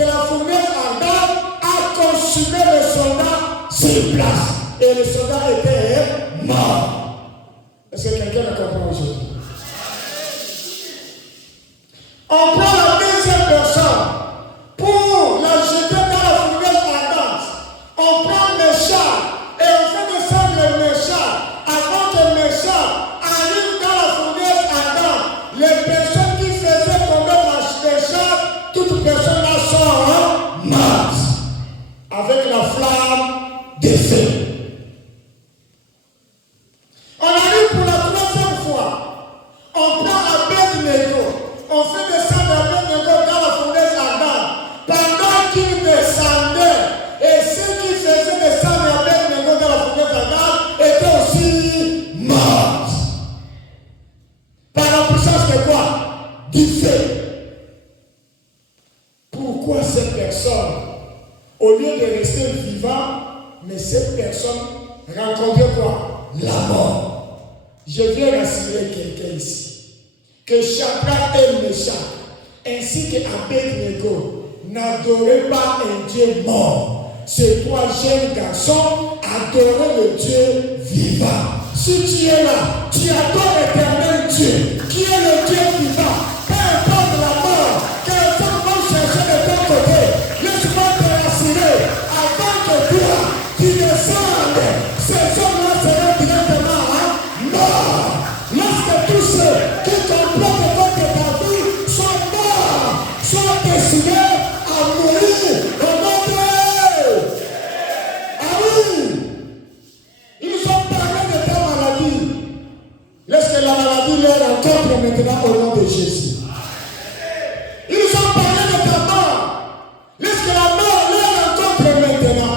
de la fournaise ardente a consumé le soldat sur place. Et le soldat était mort. Est-ce que quelqu'un le comprend aujourd'hui? On prend la deuxième personne pour la jeter dans la fournaise ardente. On prend le char et on fait descendre le char. Avant que le char arrive dans la fournaise ardente, les personnes qui faisaient tomber le char, toute personne là sort morte avec la flamme des feux. On arrive pour la troisième fois. On prend Abed-Nego. On fait descendre Abed-Nego dans la fournaise ardente. Pendant qu'il descendait, et ceux qui faisaient descendre Abed-Nego dans la fournaise ardente étaient aussi morts. Par la puissance de quoi? Du feu. Pourquoi ces personnes, au lieu de rester vivants, mais ces personnes rencontraient quoi? La mort. Je viens rassurer quelqu'un ici que Shadrach et Meshach ainsi qu'Abed-Nego n'adoraient pas un Dieu mort. Ces trois jeunes garçons adoraient le Dieu vivant. Si tu es là, tu adores l'éternel Dieu qui est le Dieu vivant. Peu importe la mort, quelqu'un va chercher de ton côté. Laisse-moi te rassurer avant que toi tu descendes. Ces hommes-là seront directement morts. Lorsque tous ceux qui complètent contre ta vie sont morts, sont destinés à mourir au nom de Dieu. Ah oui! Ils ont parlé de ta maladie. Laisse que la maladie leur rencontre maintenant au nom de Jésus. Ils ont parlé de ta mort. Laisse que la mort leur rencontre maintenant.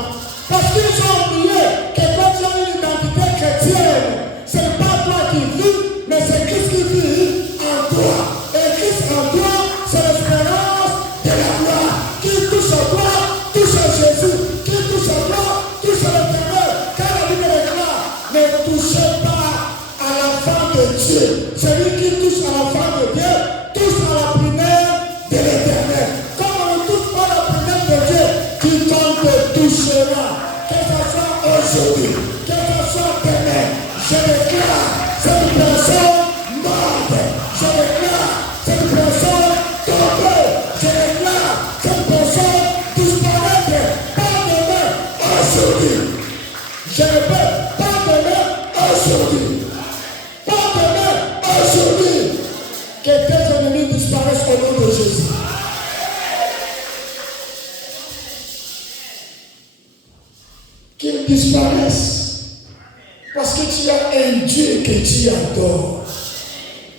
Parce qu'ils ont oublié que quand tu as une identité chrétienne, ce n'est pas toi qui vis, mais c'est Christ qui vit en toi. Et Christ en toi, c'est l'espérance de la gloire. Qui touche à toi, touche à Jésus. Qui touche à toi, touche à l'éternel. Car la Bible déclare, ne touchez pas à l'enfant de Dieu. Celui qui touche à l'enfant de Dieu, touche à la prunelle de l'éternel. Comme on ne touche pas à la prunelle de Dieu, quiconque touchera, que ce soit aujourd'hui, que ce soit demain, je déclare cette personne morte. Je déclare cette personne tombée. Je déclare cette personne disparaître. Pas demain, aujourd'hui. Je répète, pas demain, aujourd'hui. Pas demain, aujourd'hui. Que tes ennemis disparaissent au nom de Jésus. Qu'ils disparaissent. Parce que tu as un Dieu que tu adores.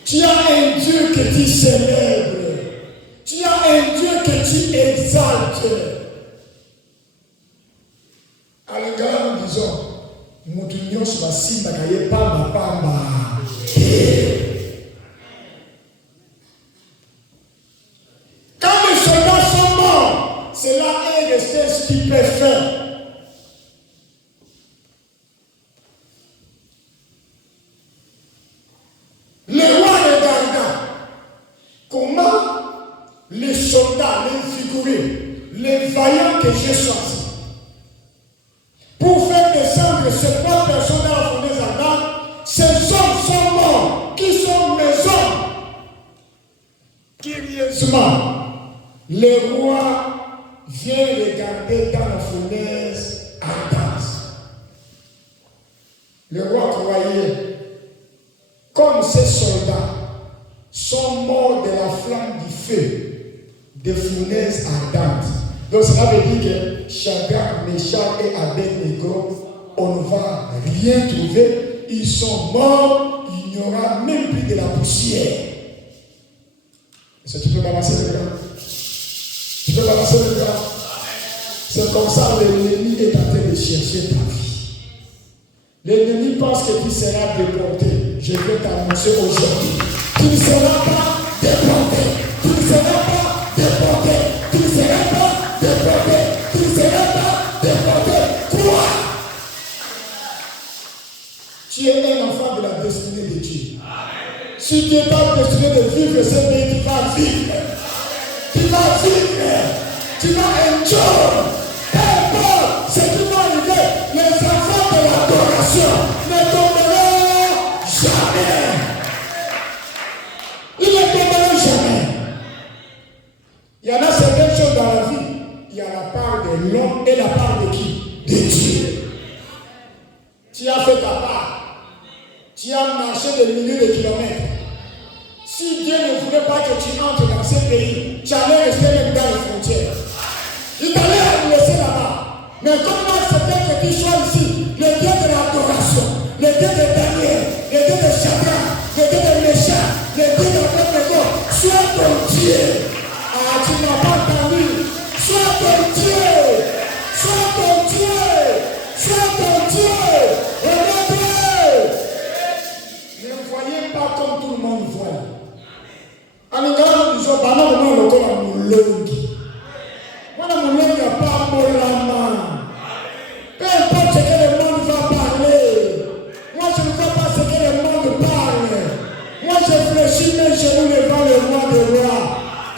Tu as un Dieu que tu célèbres. Tu as un Dieu que tu exaltes. À l'égard, nous disons, Moutunion sur la cime, Pamba, Pamba. Quand les soldats sont morts, cela est resté stupéfait. Le roi regarda comment les soldats, les figurés, les vaillants que j'ai choisis, pour faire descendre ces trois personnes dans la fournaise ardente, ces hommes sont morts, qui sont mes hommes. Curieusement, le roi vient regarder dans la fournaise ardente. Le roi croyait, comme ces soldats sont morts de la flamme du feu des fournaises ardentes. Donc cela veut dire que Shadrach, Meshach et Abed-Nego, on ne va rien trouver. Ils sont morts, il n'y aura même plus de la poussière. Est-ce que tu peux balancer le bras? Tu peux balancer le bras? C'est comme ça que l'ennemi est en train de chercher ta vie. L'ennemi pense que tu seras déporté. Je vais t'annoncer aujourd'hui. Tu ne seras pas déporté. Tu ne seras pas déporté. Tu ne seras pas déporté. Tu ne seras pas déporté. Quoi? Tu es un enfant de la destinée de Dieu. Si tu n'es pas destiné de vivre ce pays, tu vas vivre. Tu vas vivre. Tu vas enjoy. Peu importe ce qui va arriver, les enfants de l'adoration ne tomberont jamais. Ils ne tomberont jamais. Il y en a certaines choses dans la vie. Il y a la part de l'homme et la part de qui? De Dieu. Tu as fait ta part. Tu as marché des milliers de kilomètres. Si Dieu ne voulait pas que tu entres dans ce pays, tu allais rester même dans les frontières. Il t'allait laisser là-bas. Mais comment accepter que tu sois ici, le Dieu de l'adoration, le Dieu de Daniel, le Dieu de Shadrach, le Dieu de Meshach, le Dieu d'Abednego, sois ton Dieu. Ah, tu n'as pas entendu. Sois ton Dieu. Sois ton Dieu. Sois ton Dieu. Regarde. Ne voyez pas comme tout le monde voit. En regardant, nous disons, bah non, non, le corps a mon longue. Moi, mon longue n'a pas mon lama. Peu importe ce que le monde va parler. Moi, je ne vois pas ce que le monde parle. Moi, je fléchis mes genoux devant le roi des rois.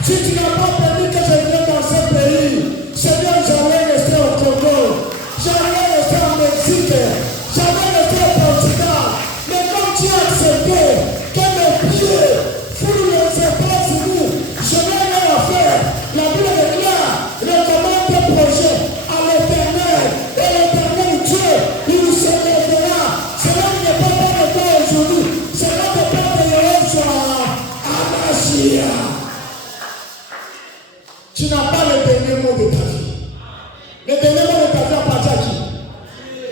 Si tu n'as pas permis que je vienne dans ce pays, Seigneur, j'allais rester au Congo, j'allais rester en Mexique, j'allais rester au Portugal. Mais comme tu as accepté que mes pieds foulent les États-Unis, je n'ai rien à faire. La Bible déclare, recommande tes projets à l'Éternel, et l'Éternel Dieu, il nous élèvera. Cela ne dépend pas de toi aujourd'hui, cela dépend de Yahweh Amashia. Tu n'as pas le dernier mot de ta